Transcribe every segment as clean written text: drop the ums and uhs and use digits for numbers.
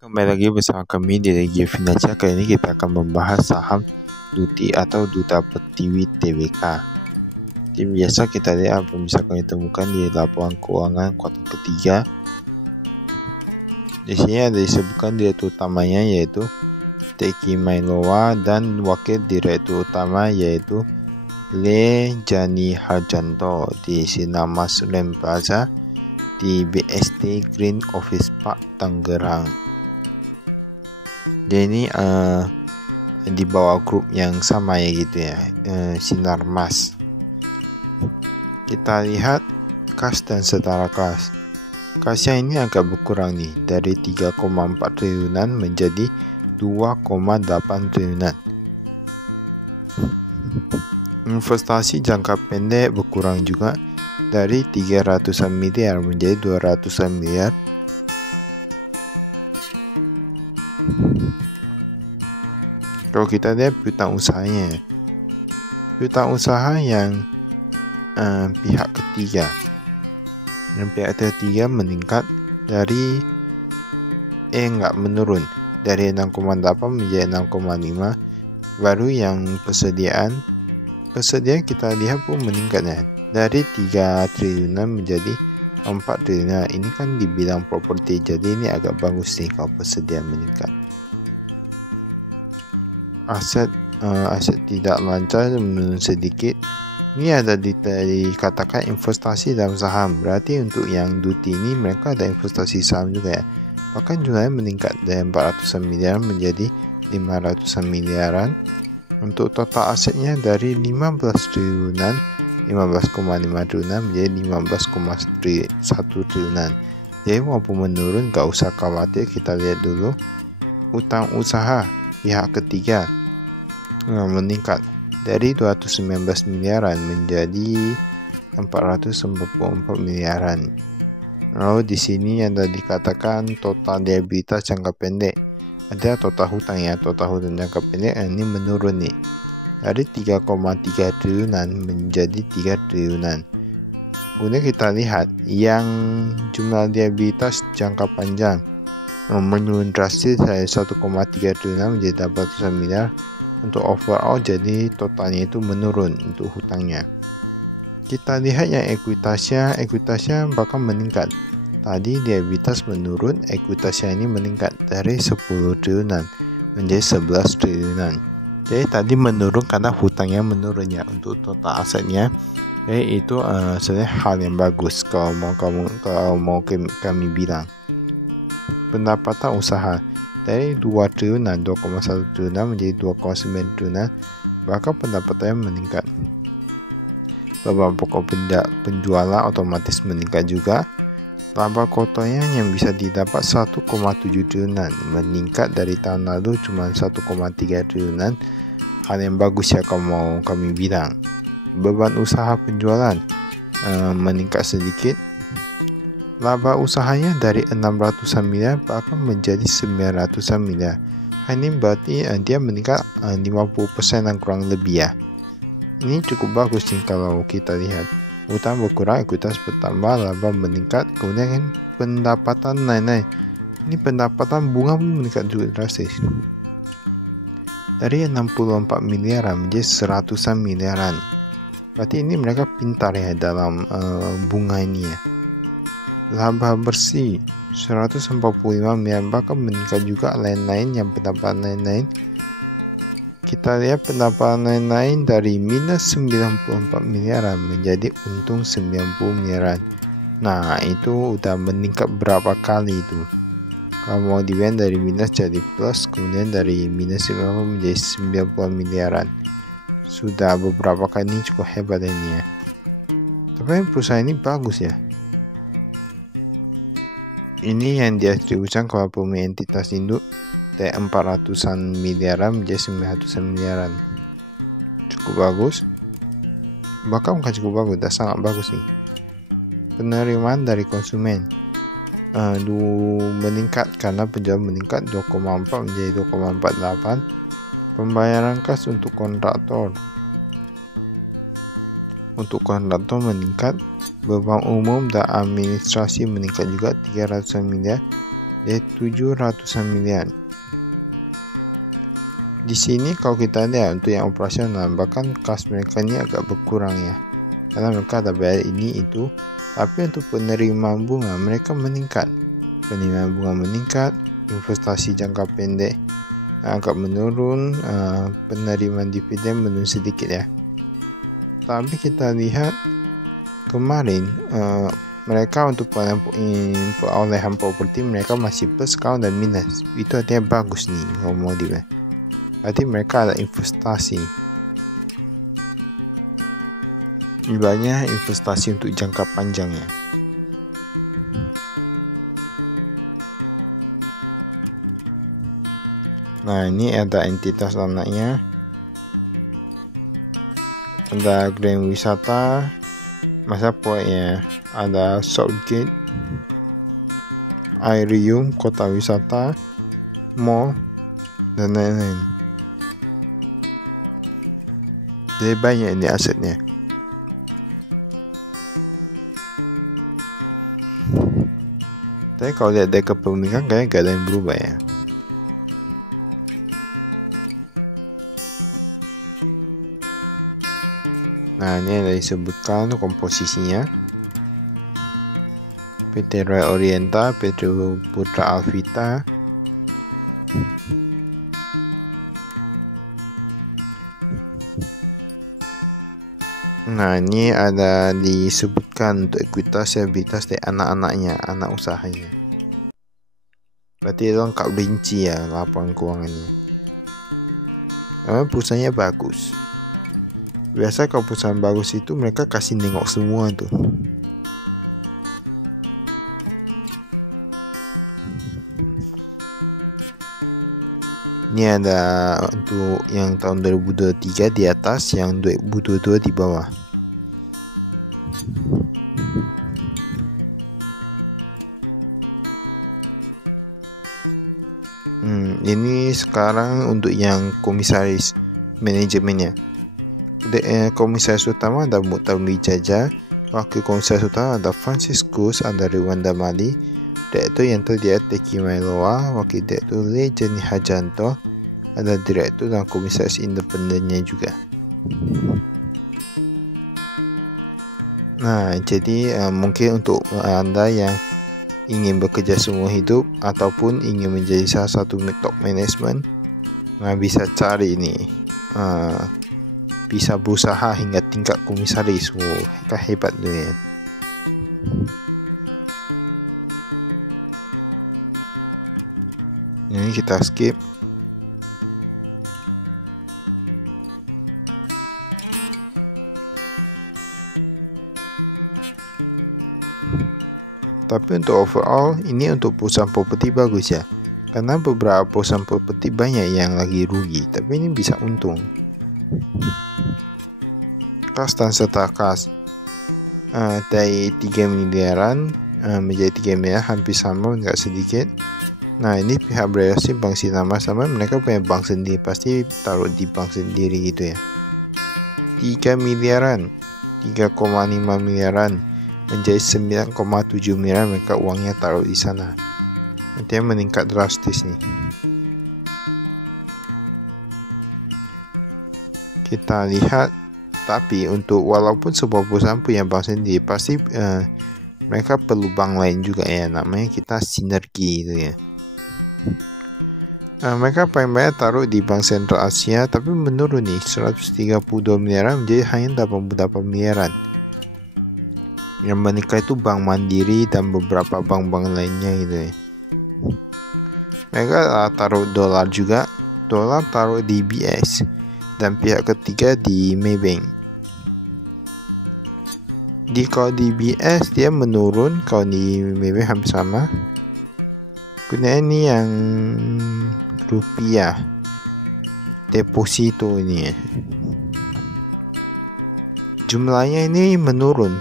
Kembali lagi bersama kami di Regia Finansial. Kali ini kita akan membahas saham Duti atau Duta Pertiwi Tbk. Seperti biasa kita lihat apa yang bisa kami temukan di laporan keuangan kuartal ketiga. Di sini ada disebutkan direktur utamanya yaitu Teki Mailowa dan wakil direktur utama yaitu Le Jani Harjanto di Sinar Maslen Plaza di BSD Green Office Park Tangerang. Dia ini di bawah grup yang sama ya gitu ya, Sinar Mas. Kita lihat kas dan setara kas. Kasnya ini agak berkurang nih, dari 3,4 triliunan menjadi 2,8 triliunan. Investasi jangka pendek berkurang juga dari 300-an miliar menjadi 200-an miliar. Kalau kita lihat piutang usahanya, piutang usaha yang pihak ketiga, meningkat dari menurun dari 6,8 menjadi 6,5. Baru yang persediaan kita lihat pun meningkatnya dari 3 triliunan menjadi 4 triliunan. Ini kan di bidang properti, jadi ini agak bagus nih kalau persediaan meningkat. Aset tidak lancar menurun sedikit. Ini ada dikatakan investasi dalam saham. Berarti untuk yang Duti ini mereka ada investasi saham juga ya. Bahkan jumlahnya meningkat dari 400-an miliar menjadi 500-an miliaran. Untuk total asetnya dari 15 triliunan 15,5 triliunan menjadi 15,1 triliunan. Jadi maupun menurun gak usah khawatir. Kita lihat dulu utang usaha pihak ketiga meningkat dari 219 miliaran menjadi 444 miliaran. Lalu di sini ada dikatakan total liabilitas jangka pendek. Ada total hutang ya, total hutang jangka pendek ini menurun nih dari 3,3 triliunan menjadi 3 triliunan. Kemudian kita lihat yang jumlah liabilitas jangka panjang menurun drastis dari 1,3 triliunan menjadi 800 miliar. Untuk overall jadi totalnya itu menurun untuk hutangnya. Kita lihat yang ekuitasnya bahkan meningkat. Tadi liabilitas menurun, ekuitasnya ini meningkat dari 10 triliunan menjadi 11 triliunan. Jadi tadi menurun karena hutangnya menurun ya. Untuk total asetnya, jadi itu sebenarnya hal yang bagus kalau mau kami bilang. Pendapatan usaha dari 2 triliunan 2,1 triliunan menjadi 2,9 triliunan, bahkan pendapatannya meningkat. Beban pokok penjualan otomatis meningkat juga. Laba kotornya yang bisa didapat 1,7 triliunan, meningkat dari tahun lalu cuma 1,3 triliunan. Hal yang bagus ya kalau mau kami bilang. Beban usaha penjualan meningkat sedikit. Laba usahanya dari 600-an miliar bahkan menjadi 900-an miliar. Ini berarti dia meningkat 50% dan kurang lebih ya. Ini cukup bagus nih kalau kita lihat. Utang berkurang, ekuitas bertambah, laba meningkat, kemudian pendapatan naik-naik. Ini pendapatan bunga pun meningkat juga drastis. Dari 64 miliaran menjadi 100-an miliaran. Berarti ini mereka pintar ya dalam bunga ini ya. Laba bersih 145 miliar, bahkan meningkat juga lain-lain yang pendapatan lain-lain. Kita lihat pendapatan lain-lain dari minus 94 miliaran menjadi untung 90 miliaran. Nah itu udah meningkat berapa kali itu. Kalau mau dibilang dari minus jadi plus, kemudian dari minus 90 menjadi 90 miliaran. Sudah beberapa kali, ini cukup hebat ini ya. Tapi perusahaan ini bagus ya. Ini yang diatribusikan kepada pemilik entitas induk dari 400-an miliaran menjadi 900-an miliaran. Cukup bagus. Bahkan bukan cukup bagus, sudah sangat bagus nih. Penerimaan dari konsumen meningkat karena penjualan meningkat 2,4 menjadi 2,48. Pembayaran kas untuk kontraktor meningkat. Beban umum dan administrasi meningkat juga 300 miliar. Dia 700 miliar. Di sini kalau kita lihat untuk yang operasional, bahkan kas mereka ini agak berkurang ya, karena mereka ada bayar ini itu. Tapi untuk penerimaan bunga mereka meningkat. Penerimaan bunga meningkat, investasi jangka pendek agak menurun, penerimaan dividen menurun sedikit ya. Tapi kita lihat kemarin mereka untuk perolehan properti mereka masih plus sekarang dan minus. Itu artinya bagus nih ngomong dia. Berarti mereka ada investasi. Ibaratnya investasi untuk jangka panjang ya. Nah, ini ada entitas anaknya. Ada Grand Wisata, masa proyeknya. Ada Southgate, Aerium, Kota Wisata, Mall, dan lain-lain. Jadi banyak ini asetnya. Tapi kalau lihat dari kepemilikan kayaknya gak ada yang berubah ya. Nah, ini ada disebutkan komposisinya. PT Royal Oriental, PT Putra Alvita, nah ini ada disebutkan untuk ekuitas liabilitas dari anak-anaknya, anak usahanya. Berarti itu lengkap rinci ya laporan keuangannya. Perusahaannya bagus. Biasa kalau perusahaan bagus itu mereka kasih nengok semua tuh. Ini ada untuk yang tahun 2023 di atas, yang 2022 di bawah. Ini sekarang untuk yang komisaris manajemennya. Komisaris utama ada Mutami Jaja, wakil komisaris utama ada Franciscus, ada Riwanda Mali, direktur yang terdiri Teki Mailoa, wakil direktur Jenny Hajanto, ada direktur dan komisaris independennya juga. Nah, jadi mungkin untuk Anda yang ingin bekerja seumur hidup ataupun ingin menjadi salah satu top management, bisa cari ini, bisa berusaha hingga tingkat komisaris. Hebat tuh ya. Ini kita skip. Tapi untuk overall ini untuk perusahaan properti bagus ya. Karena beberapa perusahaan properti banyak yang lagi rugi, tapi ini bisa untung. Kas dan serta kas dari 3 miliaran menjadi 3 miliar, hampir sama, enggak sedikit. Nah, ini pihak bereaksi Bank Sinama sama, mereka punya bank sendiri, pasti taruh di bank sendiri gitu ya. 3 miliaran, 3,5 miliaran menjadi 9,7 miliar, mereka uangnya taruh di sana. Nantinya meningkat drastis nih. Kita lihat, tapi untuk walaupun sebuah perusahaan punya bank sendiri, pasti mereka perlu bank lain juga ya, namanya kita sinergi gitu ya. Mereka paling banyak taruh di Bank Sentral Asia, tapi menurun nih 132 miliaran menjadi hanya 88 miliaran. Yang meningkat itu Bank Mandiri dan beberapa bank-bank lainnya gitu ya. Mereka taruh dolar juga, dolar taruh di BS, dan pihak ketiga di Maybank. Kalau di BS dia menurun, kalau di Maybank hampir sama. Kemudian ini yang rupiah deposito ini ya. Jumlahnya ini menurun,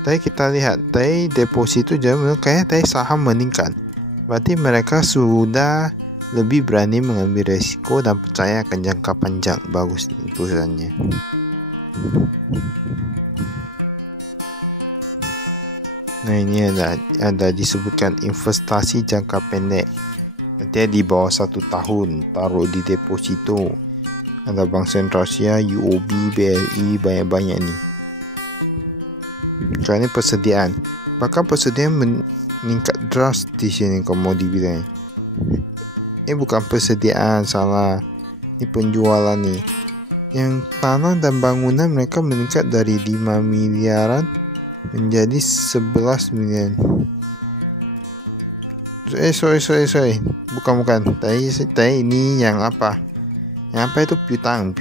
Tapi kita lihat, tadi deposito jumlahnya kayaknya tadi saham meningkat. Berarti mereka sudah lebih berani mengambil resiko dan percaya akan jangka panjang. Bagus nih perusahaannya. Nah, ini ada disebutkan investasi jangka pendek. Nanti di bawah 1 tahun, taruh di deposito. Ada Bank Sentral Asia, UOB, BRI, banyak-banyak nih. Karena persediaan, bahkan persediaan meningkat drastis ini kalau mau dibilang. Ini bukan persediaan, salah. Ini penjualan nih. Yang tanah dan bangunan mereka meningkat dari 5 miliaran menjadi 11 miliar. Sorry. Bukan. Tadi ini yang apa? Yang apa itu piutang.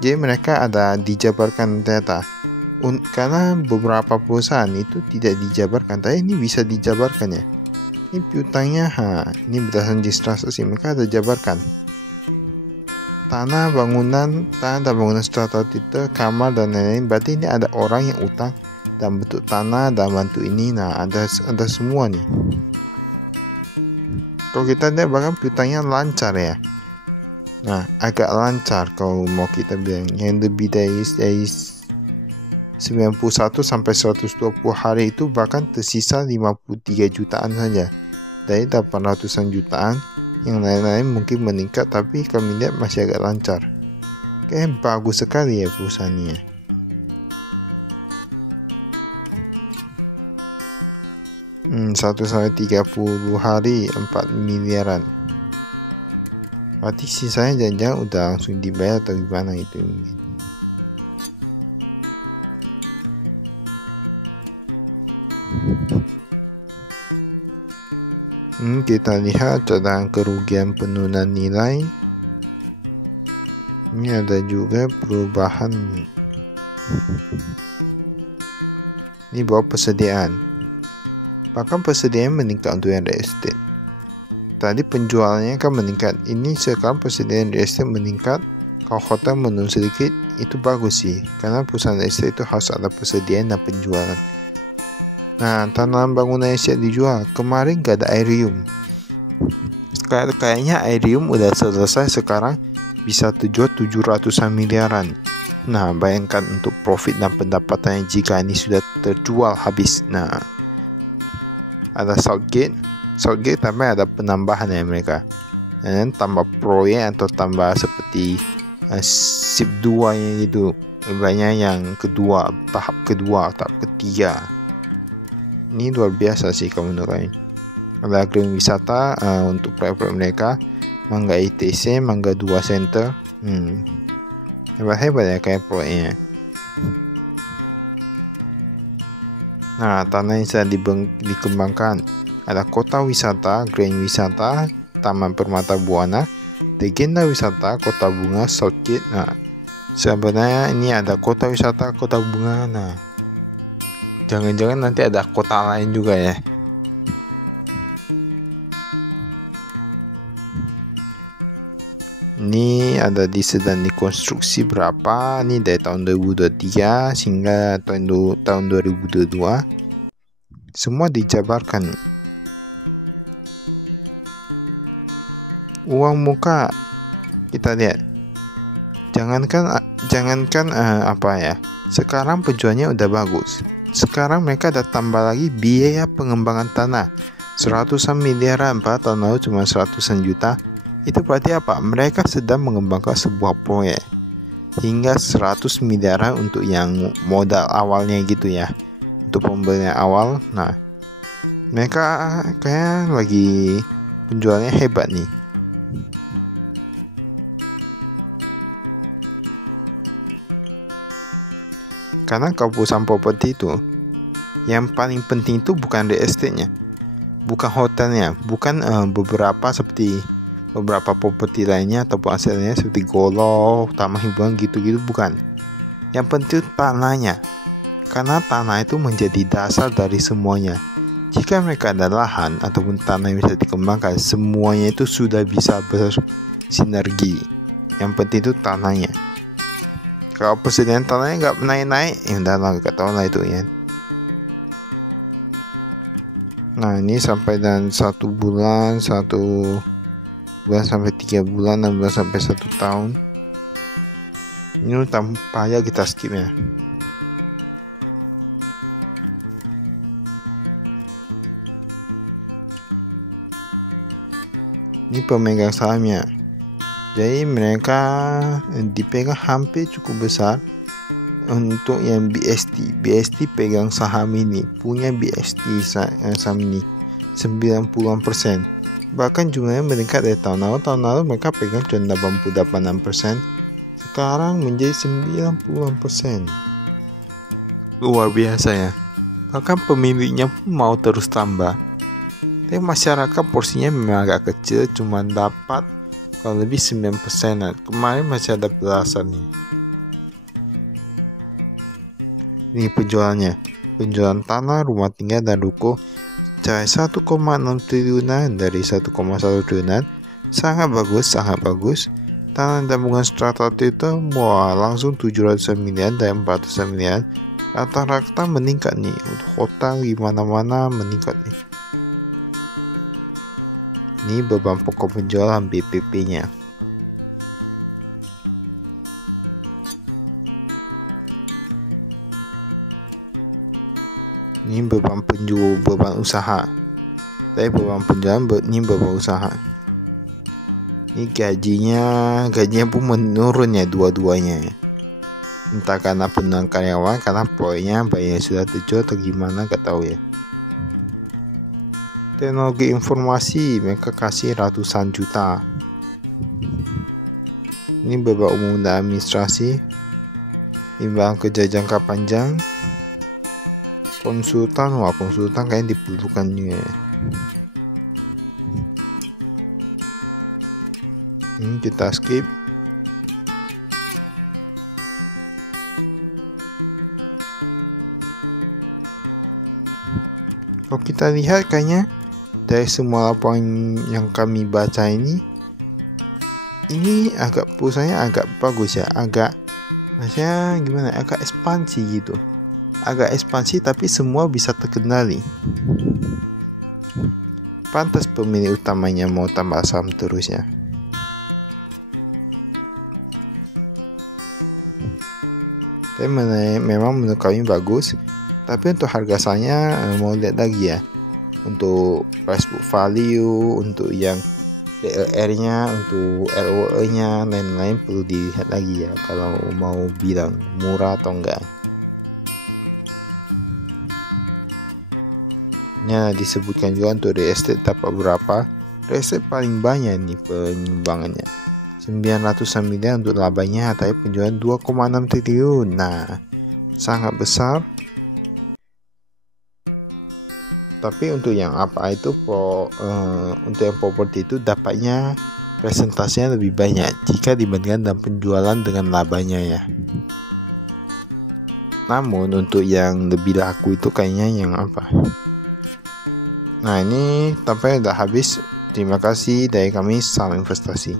Jadi mereka ada dijabarkan ternyata. Karena beberapa perusahaan itu tidak dijabarkan. Tapi ini bisa dijabarkan ya. Ini piutangnya, ini berdasarkan distrasi mereka ada jabarkan. Tanah dan bangunan strata titel, kamar dan lain-lain. Berarti ini ada orang yang utang dan bentuk tanah dan bantu ini. Nah, ada semua nih. Kalau kita lihat bahkan piutangnya lancar ya. Nah, agak lancar kalau mau kita bilang. Yang lebih dari 91 sampai 120 hari itu bahkan tersisa 53 jutaan saja. Dari 800-an jutaan, yang lain-lain mungkin meningkat, tapi kami lihat masih agak lancar. Kayaknya bagus sekali ya perusahaannya. 1 sampai 30 hari 4 miliaran. Berarti sisanya jangan-jangan udah langsung dibayar atau gimana itu. Kita lihat cadangan kerugian penurunan nilai. Ini ada juga perubahan. Ini bawah persediaan. Bahkan persediaan meningkat untuk yang real estate. Tadi penjualannya kan meningkat. Ini sekarang persediaan real estate meningkat. Kalau hotel menurun sedikit, itu bagus sih. Karena perusahaan real estate itu harus ada persediaan dan penjualan. Nah, tanaman bangunan yang siap dijual. Kemarin gak ada aerium. Kayaknya aerium udah selesai sekarang. Bisa terjual 700-an miliaran. Nah, bayangkan untuk profit dan pendapatannya jika ini sudah terjual habis. Nah, ada Southgate tapi ada penambahan ya mereka. Dan tambah proyek atau tambah seperti SIP 2 nya gitu. Banyak yang tahap kedua, tahap ketiga. Ini luar biasa sih kalau menurut kami. Ada green wisata untuk proyek-proyek mereka. Mangga ITC, Mangga 2 Center. Hebat-hebat ya kayak proyeknya. Nah, tanah yang sedang dikembangkan. Ada kota wisata, Grand Wisata, Taman Permata Buana, Legenda Wisata, Kota Bunga, Southgate. Nah, sebenarnya ini ada kota wisata, kota bunga. Nah, jangan-jangan nanti ada kota lain juga ya. Ini ada sedang dikonstruksi berapa? Ini dari tahun 2023 hingga tahun 2022. Semua dijabarkan. Uang muka kita lihat. Jangankan apa ya. Sekarang penjualnya udah bagus. Sekarang mereka ada tambah lagi biaya pengembangan tanah. 100-an miliaran, pada tahun lalu cuma 100-an juta. Itu berarti apa? Mereka sedang mengembangkan sebuah proyek hingga 100 miliaran untuk yang modal awalnya gitu ya, untuk pembelian awal. Nah, mereka kayak lagi penjualnya hebat nih. Karena kalau perusahaan properti itu yang paling penting itu bukan real estate-nya, bukan hotelnya, bukan beberapa properti lainnya ataupun aset lainnya seperti golf, taman hiburan gitu-gitu, bukan. Yang penting tanahnya. Karena tanah itu menjadi dasar dari semuanya. Jika mereka ada lahan ataupun tanah yang bisa dikembangkan, semuanya itu sudah bisa bersinergi. Yang penting itu tanahnya. Kalau persediaan tanahnya nggak naik-naik, ya udah lah, nggak tahu lah itu ya. Nah, ini sampai dan 1 bulan sampai 3 bulan, 6 bulan sampai 1 tahun. Ini tanpa ya kita skip ya. Ini pemegang sahamnya. Jadi mereka dipegang hampir cukup besar. Untuk yang BST pegang saham ini, punya BST saham ini 90%. Bahkan jumlahnya meningkat dari tahun lalu mereka pegang cuma 88%. Sekarang menjadi 90%. Luar biasa ya. Bahkan pemiliknya pun mau terus tambah. Tapi masyarakat porsinya memang agak kecil, cuma dapat kalau lebih 9%. Kemarin masih ada belasan nih. Ini penjualannya. Penjualan tanah, rumah tinggal, dan ruko capai 1,6 triliunan dari 1,1 triliunan. Sangat bagus. Tanah tabungan strata itu langsung 700 miliar dan 400 miliar. Rata-rata meningkat nih. Untuk hotel di mana-mana meningkat nih. Ini beban pokok penjualan BPP-nya. Ini beban usaha. Tapi beban penjualan ini beban usaha. Ini gajinya pun menurun ya dua-duanya. Entah karena penurunan karyawan, karena proyeknya banyak sudah terjual atau gimana, gak tahu ya. Teknologi informasi mereka kasih ratusan juta. Ini beban umum dan administrasi. Imbalan kerja jangka panjang. Konsultan kayaknya diperlukan juga ya. Ini kita skip. Kalau kita lihat kayaknya dari semua laporan yang kami baca ini agak perusahaannya agak bagus ya, agak ekspansi gitu. Agak ekspansi tapi semua bisa terkendali. Pantas pemilik utamanya mau tambah saham terus ya. Tapi memang menurut kami bagus. Tapi untuk harga sahamnya mau lihat lagi ya. Untuk price book value, untuk yang DLR-nya, untuk ROE-nya, lain-lain perlu dilihat lagi ya. Kalau mau bilang murah atau enggak. Disebutkan juga untuk real estate dapat berapa. Real estate paling banyak nih penyumbangannya, 900 miliar untuk labanya, tapi penjualan 2,6 triliun. Nah, sangat besar. Tapi untuk yang untuk yang properti itu dapatnya presentasinya lebih banyak jika dibandingkan dengan penjualan dengan labanya ya. Namun untuk yang lebih laku itu kayaknya yang apa? Nah, ini tampaknya udah habis. Terima kasih dari kami, salam investasi.